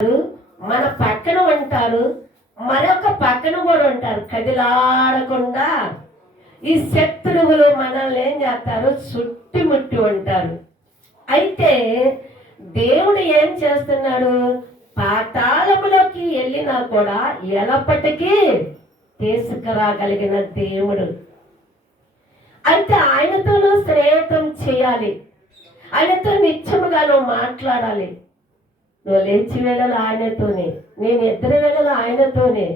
మన పక్కన ఉంటారు, మరొక పక్కన కూడా ఉంటారు. కదిలాడకుండా ఈ శత్రువులు మనల్ని ఏం చేస్తారు, చుట్టుముట్టి ఉంటారు. అయితే దేవుడు ఏం చేస్తున్నాడు, పాతాళములోకి వెళ్ళినా కూడా ఎలప్పటికీ తీసుకురాగలిగిన దేవుడు. అయితే ఆయనతోనూ స్నేహితం చేయాలి, ఆయనతో నిత్యముగా నువ్వు మాట్లాడాలి. నువ్వు లేచి వేళలు ఆయనతోనే, నేను నిద్ర వేళలు ఆయనతోనే,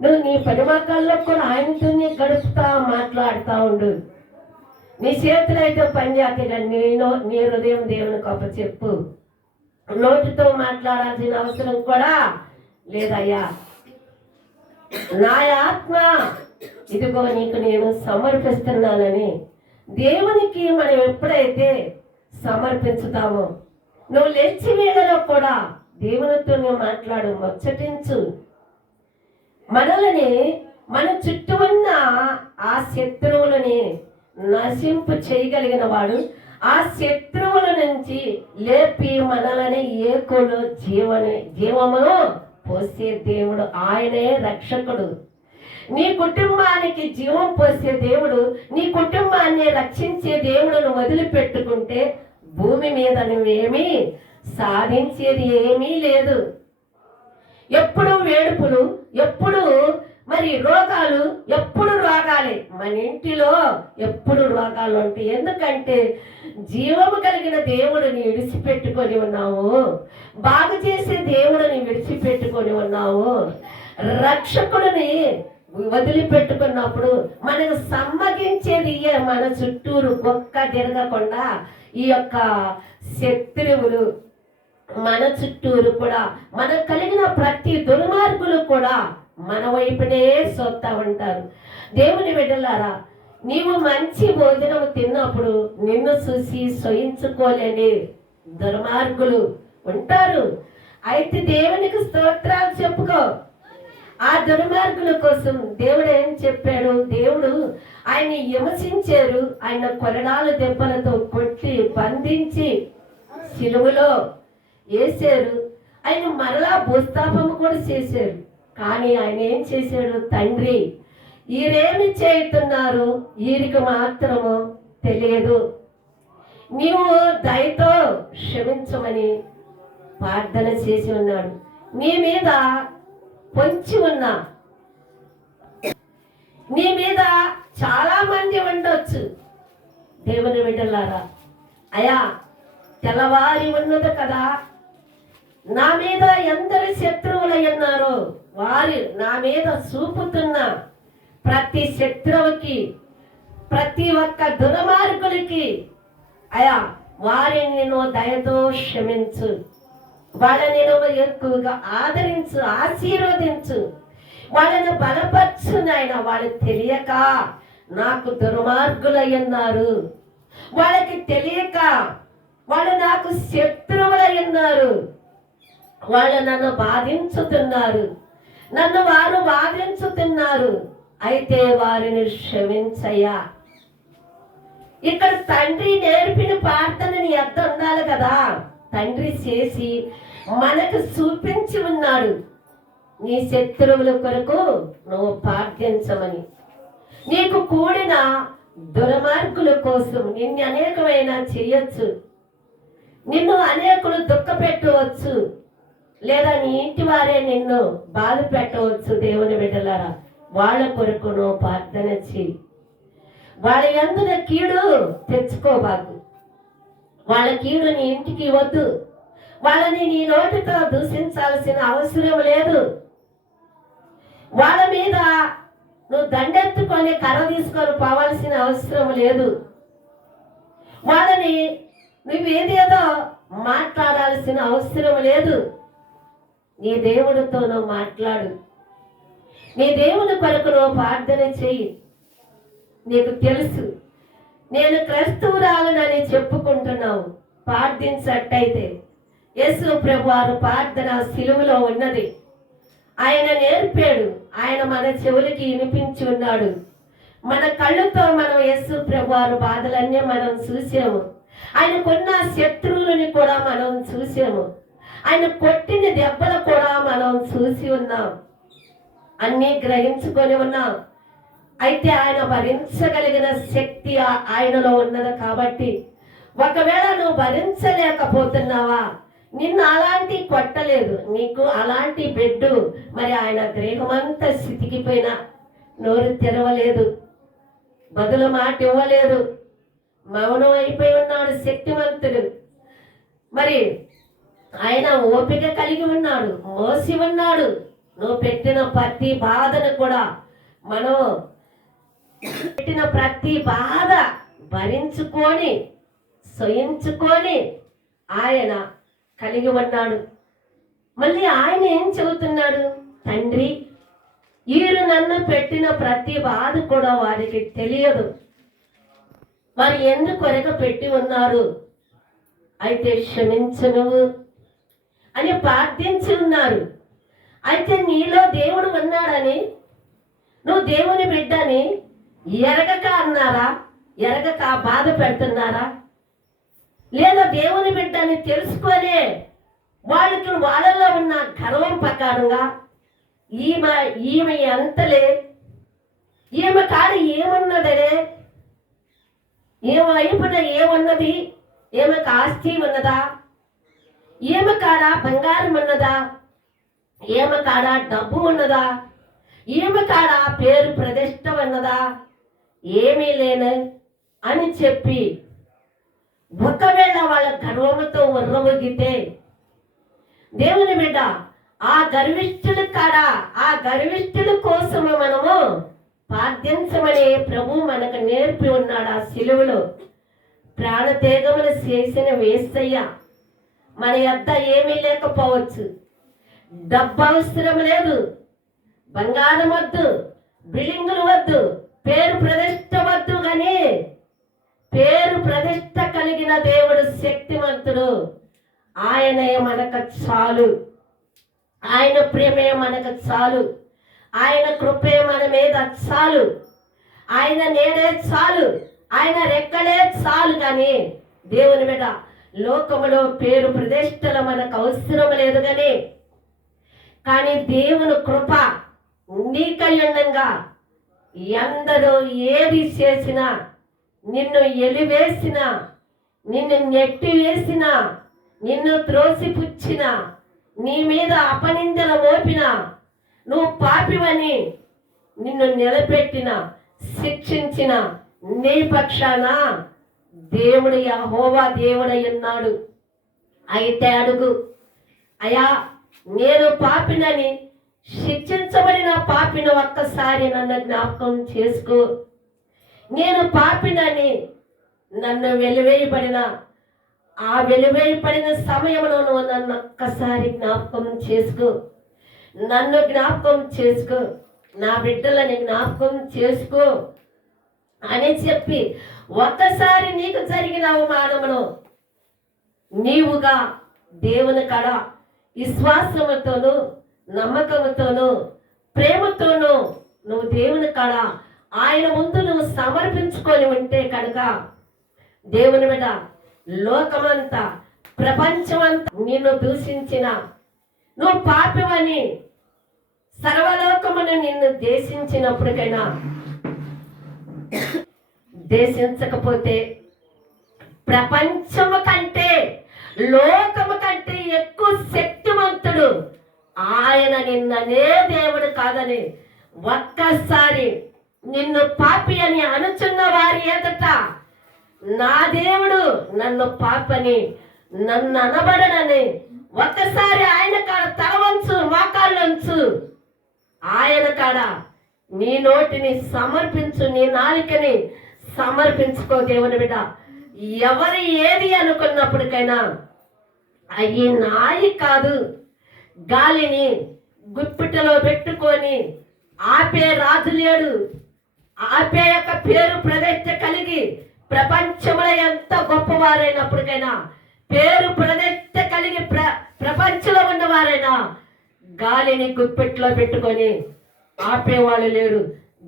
నువ్వు నీ పరిమాకాల్లో కూడా ఆయనతోనే గడుపుతా మాట్లాడుతూ ఉండు. నీ చేతులు అయితే పనిచేస్తాయి, కానీ నీ హృదయం దేవునికి అప్ప చెప్పు. నోటితో మాట్లాడాల్సిన అవసరం కూడా లేదయ్యా. నా ఆత్మ ఇదిగో నీకు నేను సమర్పిస్తున్నానని దేవునికి మనం ఎప్పుడైతే సమర్పించుతామో, నువ్వు లేచి వేళలో కూడా దేవునితో నువ్వు మాట్లాడు, ముచ్చటించు. మనల్ని మన చుట్టూ ఉన్న ఆ శత్రువులని నశింపు చేయగలిగిన వాడు, ఆ శత్రువుల నుంచి లేపి మనల్ని ఏకులు జీవమును పోసే దేవుడు. ఆయనే రక్షకుడు. నీ కుటుంబానికి జీవం పోసే దేవుడు, నీ కుటుంబాన్ని రక్షించే దేవుడును వదిలిపెట్టుకుంటే భూమి మీద నువ్వేమీ సాధించేది ఏమీ లేదు. ఎప్పుడు వేడుపులు, ఎప్పుడు మరి రోగాలు, ఎప్పుడు రోగాలే. మన ఇంటిలో ఎప్పుడు రోగాలు ఉంటాయి. ఎందుకంటే జీవము కలిగిన దేవుడిని విడిచిపెట్టుకొని ఉన్నావు, బాగు చేసే దేవుడిని విడిచిపెట్టుకొని ఉన్నావు, రక్షకుడిని వదిలిపెట్టుకున్నప్పుడు మనకు సమ్మగించేది మన చుట్టూరు ఒక్క తిరగకుండా ఈ యొక్క శత్రువులు మన చుట్టూరు కూడా, మనకు కలిగిన ప్రతి దుర్మార్గులు కూడా మన వైపునే చూస్తూ ఉంటారు. దేవుని బిడ్డలారా, నీవు మంచి భోజనం తిన్నప్పుడు నిన్ను చూసి సహించుకోలేని దుర్మార్గులు ఉంటారు. అయితే దేవునికి స్తోత్రాలు చెప్పుకో. ఆ దుర్మార్గుల కోసం దేవుడు ఏం చెప్పాడు, దేవుడు ఆయన్ని విమర్శించారు, ఆయన కొరడాల దెబ్బలతో కొట్టి బంధించి సిలువలో వేశారు. ఆయన మరలా భూస్థాపన కూడా చేశారు. కానీ ఆయన ఏం చేశాడు, తండ్రి వీరేమి చేస్తున్నారు, వీరికి మాత్రము తెలియదు, నీవు దయతో క్షమించమని ప్రార్థన చేసి ఉన్నాడు. నీ మీద పొంచి ఉన్నా, నీ మీద చాలా మంది ఉండొచ్చు. దేవుని బిడ్డలారా, అయా తెల్లవారి ఉన్నది కదా, నా మీద ఎందరు శత్రువులు ఉన్నారో వారు నా మీద చూపుతున్న ప్రతి శత్రువుకి, ప్రతి ఒక్క దుర్మార్గులకి అయా వారిని నేను దయతో క్షమించు, వాళ్ళని నువ్వు ఎక్కువగా ఆదరించు, ఆశీర్వదించు, వాళ్ళని బలపరచు నాయన. వాళ్ళు తెలియక నాకు దుర్మార్గులయ్యున్నారు, వాళ్ళకి తెలియక వాళ్ళు నాకు శత్రువులయ్యున్నారు, వాళ్ళు నన్ను బాధించుతున్నారు, నన్ను వారు బాధించుతున్నారు. అయితే వారిని క్షమించయ్యా. ఇక్కడ తండ్రి నేర్పిన ప్రార్థనని ఎంత ఉండాలి కదా, తండ్రి చేసి మనకు చూపించి ఉన్నాడు. నీ శత్రువుల కొరకు నువ్వు ప్రార్థించమని, నీకు కూడిన దుర్మార్గుల కోసం నిన్ను అనేకమైన చేయొచ్చు, నిన్ను అనేకులు దుఃఖ పెట్టవచ్చు, లేదా నీ ఇంటి వారే నిన్ను బాధ పెట్టవచ్చు. దేవుని బిడ్డలారా, వాళ్ళ కొరకు నువ్వు ప్రార్థన చేయి. వాళ్ళ యందున కీడు తెచ్చుకోబాకు, వాళ్ళ కీడు నీ ఇంటికి వద్దు, వాళ్ళని నీ నోటితో దూషించాల్సిన అవసరం లేదు. వాళ్ళ మీద నువ్వు దండెత్తుకొని కర్ర తీసుకొని పోవాల్సిన అవసరం లేదు. వాళ్ళని నువ్వేదేదో మాట్లాడాల్సిన అవసరం లేదు. నీ దేవుడితో నువ్వు మాట్లాడు, నీ దేవుని కొరకు నువ్వు ప్రార్థన చెయ్యి. నీకు తెలుసు నేను క్రైస్తవురాలనని చెప్పుకుంటున్నావు, ప్రార్థించట్టయితే యేసు ప్రభువారు ప్రార్థన సిలువలో ఉన్నది, ఆయన నేర్పాడు, ఆయన మన చెవులకి వినిపించి ఉన్నాడు. మన కళ్ళుతో మనం యేసు ప్రభువారు బాధలన్నీ మనం చూసాము, ఆయనకున్న శత్రువులని కూడా మనం చూసాము. ఆయన కొట్టిన దెబ్బలు కూడా మనం చూసి ఉన్నాం, అన్నీ గ్రహించుకొని ఉన్నాం. అయితే ఆయన భరించగలిగిన శక్తి ఆయనలో ఉన్నది. కాబట్టి ఒకవేళ నువ్వు భరించలేకపోతున్నావా, నిన్ను అలాంటి కొట్టలేదు, నీకు అలాంటి బెడ్డు, మరి ఆయన దేహమంతా సితికిపోయినా నోరు తెరవలేదు, బదులు మాట ఇవ్వలేదు, మౌనం అయిపోయి ఉన్నాడు శక్తివంతుడు. మరి ఆయన ఓపిక కలిగి ఉన్నాడు, మోసి ఉన్నాడు. నువ్వు పెట్టిన ప్రతి బాధను కూడా, మనం పెట్టిన ప్రతి బాధ భరించుకొని సహించుకొని ఆయన కలిగి ఉన్నాడు. మళ్ళీ ఆయన ఏం చెబుతున్నాడు, తండ్రి వీరు నన్ను పెట్టిన ప్రతి బాధ కూడా వారికి తెలియదు, వారు ఎందుకొరక పెట్టి ఉన్నారు, అయితే క్షమించు నువ్వు అని ప్రార్థించి ఉన్నారు. అయితే నీలో దేవుడు ఉన్నాడని, నువ్వు దేవుని బిడ్డని ఎరగక అన్నారా, ఎరగక బాధ పెడుతున్నారా? లేదా దేవుని బిడ్డని తెలుసుకొనే వాళ్ళలో ఉన్న గర్వం ప్రకారంగా ఈమె ఎంతలే, ఈమె కాడ ఏమున్నదరే, ఈమె వైపున ఏమున్నది, ఈమెకు ఆస్తి ఉన్నదా, ఈమె కాడ బంగారం ఉన్నదా, ఈమె కాడ డబ్బు ఉన్నదా, ఈమె కాడ పేరు ప్రతిష్ట ఉన్నదా, ఏమీ లేను అని చెప్పి ఒకవేళ వాళ్ళ గర్వముతో ఉర్రవగితే, దేవుని బిడ్డ ఆ గర్విష్ఠుల కాడ, ఆ గర్విష్ఠుల కోసము మనము ప్రార్థించమని ప్రభు మనకు నేర్పి ఉన్నాడు. ఆ సిలువలో ప్రాణత్యాగములు చేసిన యేసయ్య మన యొద్ద ఏమీ లేకపోవచ్చు, డబ్బు అవసరం లేదు, బంగారం వద్దు, బిల్డింగులు వద్దు, పేరు ప్రతిష్ట వద్దు, కానీ పేరు ప్రతిష్ట కలిగిన దేవుడు శక్తివంతుడు. ఆయనే మనకు చాలు, ఆయన ప్రేమే మనకు చాలు, ఆయన కృపే మన మీద చాలు, ఆయన నేడే చాలు, ఆయన రెక్కలే చాలు. కానీ దేవుని మీద లోకములో పేరు ప్రతిష్టలు మనకు అవసరం లేదు. కానీ దేవుని కృప నీకయ్యుండగా ఎందరో ఏది చేసినా, నిన్ను ఎలివేసినా, నిన్ను నెట్టివేసినా, నిన్ను త్రోసిపుచ్చినా, నీ మీద అపనిందల మోపిన, నువ్వు పాపివని నిన్ను నిలబెట్టిన, శిక్షించిన నీ పక్షాన దేవుడు యెహోవా దేవుడై ఉన్నాడు. అయితే అడుగు, అయ్యా నేను పాపినని, శిక్షించబడిన పాపిని ఒక్కసారి నన్ను జ్ఞాపకం చేసుకో, నేను పాపినని నన్ను వెలివేయబడిన ఆ వెలివేయబడిన సమయంలో నువ్వు నన్ను ఒక్కసారి జ్ఞాపకం చేసుకో, నన్ను జ్ఞాపకం చేసుకో, నా బిడ్డలని జ్ఞాపకం చేసుకో అని చెప్పి ఒక్కసారి నీకు జరిగిన అవమానమును నీవుగా దేవుని కాడ విశ్వాసముతోనూ నమ్మకంతోనూ ప్రేమతోనూ నువ్వు దేవుని కాడ ఆయన ముందు నువ్వు సమర్పించుకొని ఉంటే కనుక, దేవుని మీద లోకమంతా ప్రపంచమంతా నిన్ను దూషించిన, నువ్వు పాపివని సర్వలోకమును నిన్ను దేశించినప్పటికైనా, దేశించకపోతే ప్రపంచము కంటే లోకము కంటే ఎక్కువ శక్తివంతుడు ఆయన, నిన్ననే దేవుడు కాదని ఒక్కసారి నిన్ను పాపి అని అనుచున్న వారి ఎదుట నా దేవుడు నన్ను పాపని, నన్ను అనబడనని ఒక్కసారి ఆయన కాడ తలవంచు, మోకాళ్ళుంచు, ఆయన కాడ నీ నోటిని సమర్పించు, నీ నాలికని సమర్పించుకో. దేవుని బిడ్డ ఎవరు ఏది అనుకున్నప్పటికైనా అయ్యి నాయి కాదు, గాలిని గుప్పిటలో పెట్టుకొని ఆపే రాజు లేడు. ఆపే యొక్క పేరు ప్రతిష్ట కలిగి ప్రపంచంలో ఎంత గొప్పవారైనప్పటికైనా, పేరు ప్రతిష్ట కలిగి ప్రపంచంలో ఉన్నవారైనా గాలిని గుప్పిట్లో పెట్టుకొని ఆపేవాళ్ళు లేరు.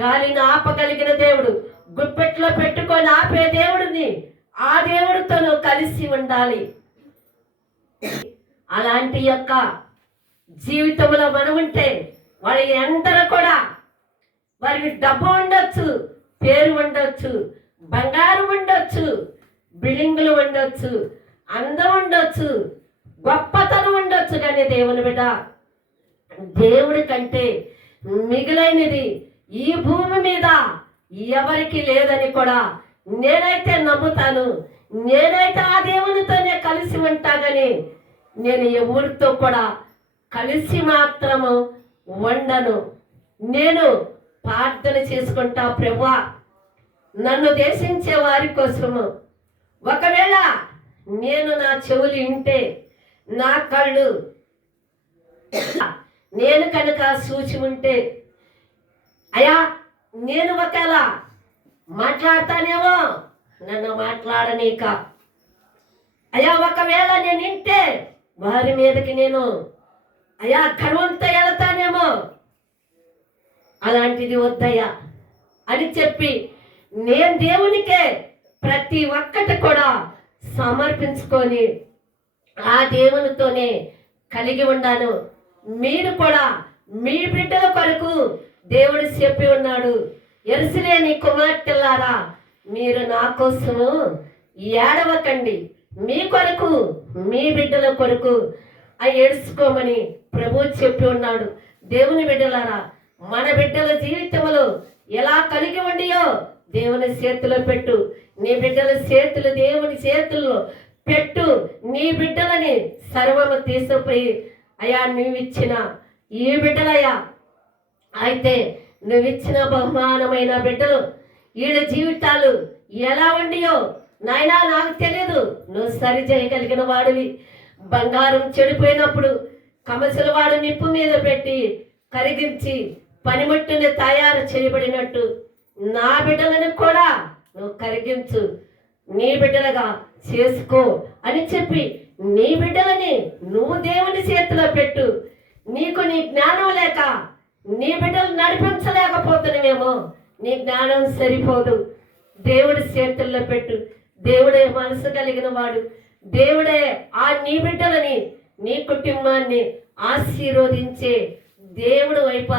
గాలిని ఆపగలిగిన దేవుడు, గుప్పెట్లో పెట్టుకొని ఆపే దేవుడిని, ఆ దేవుడితో నువ్వు కలిసి ఉండాలి. అలాంటి యొక్క జీవితంలో మనం ఉంటే వాళ్ళకి అందరూ కూడా వారికి డబ్బు ఉండొచ్చు, పేరు ఉండొచ్చు, బంగారం ఉండొచ్చు, బిల్డింగులు ఉండొచ్చు, అందం ఉండొచ్చు, గొప్పతనం ఉండొచ్చు. కానీ దేవుని బిడ్డ, దేవుడి కంటే మిగిలైనది ఈ భూమి మీద ఎవరికి లేదని కూడా నేనైతే నమ్ముతాను. నేనైతే ఆ దేవునితోనే కలిసి ఉంటానని నేను ఎవరితో కూడా కలిసి మాత్రము ఉండను. నేను ప్రార్థన చేసుకుంటా, ప్రభువా నన్ను దేశించే వారి కోసము, ఒకవేళ నేను నా చెవులు వింటే, నా కళ్ళు నేను కనుక సూచి ఉంటే, అయ్యా నేను ఒకవేళ మాట్లాడతానేమో, నన్ను మాట్లాడనీక. అయ్యా ఒకవేళ నేను వింటే వారి మీదకి నేను అయ్యా కరువంతా వెళతానేమో, అలాంటిది వద్దయ్యా అని చెప్పి నేను దేవునికే ప్రతి ఒక్కటి కూడా సమర్పించుకొని ఆ దేవునితోనే కలిగి ఉన్నాను. మీరు కూడా మీ బిడ్డల కొరకు దేవుడు చెప్పి ఉన్నాడు, ఎరుసలేని కుమార్తెలారా మీరు నా కోసము ఏడవకండి, మీ కొరకు మీ బిడ్డల కొరకు ఏడ్చుకోమని ప్రభు చెప్పి ఉన్నాడు. దేవుని బిడ్డలారా, మన బిడ్డల జీవితంలో ఎలా కలిగి ఉండియో దేవుని చేతిలో పెట్టు. నీ బిడ్డల చేతులు దేవుని చేతుల్లో పెట్టు. నీ బిడ్డలని సర్వము తీసుకుపోయి, అయ్యా నువ్విచ్చిన ఈ బిడ్డలయ్యా, అయితే నువ్విచ్చిన బహుమానమైన బిడ్డలు వీళ్ళ జీవితాలు ఎలా ఉండియో నాయనా నాకు తెలియదు, నువ్వు సరి చేయగలిగిన వాడివి. బంగారం చెడిపోయినప్పుడు కమసల వాడు నిప్పు మీద పెట్టి కరిగించి పనిముట్టుని తయారు చేయబడినట్టు నా బిడ్డలను కూడా నువ్వు కరిగించు, నీ బిడ్డలుగా చేసుకో అని చెప్పి నీ బిడ్డలని నువ్వు దేవుని చేతిలో పెట్టు. నీకు నీ జ్ఞానం లేక నీ బిడ్డలు నడిపించలేకపోతున్నావేమో, నీ జ్ఞానం సరిపోదు, దేవుడి చేతుల్లో పెట్టు. దేవుడే మనసు కలిగిన వాడు, దేవుడే ఆ నీ బిడ్డలని నీ కుటుంబాన్ని ఆశీర్వదించే దేవుడు వైపు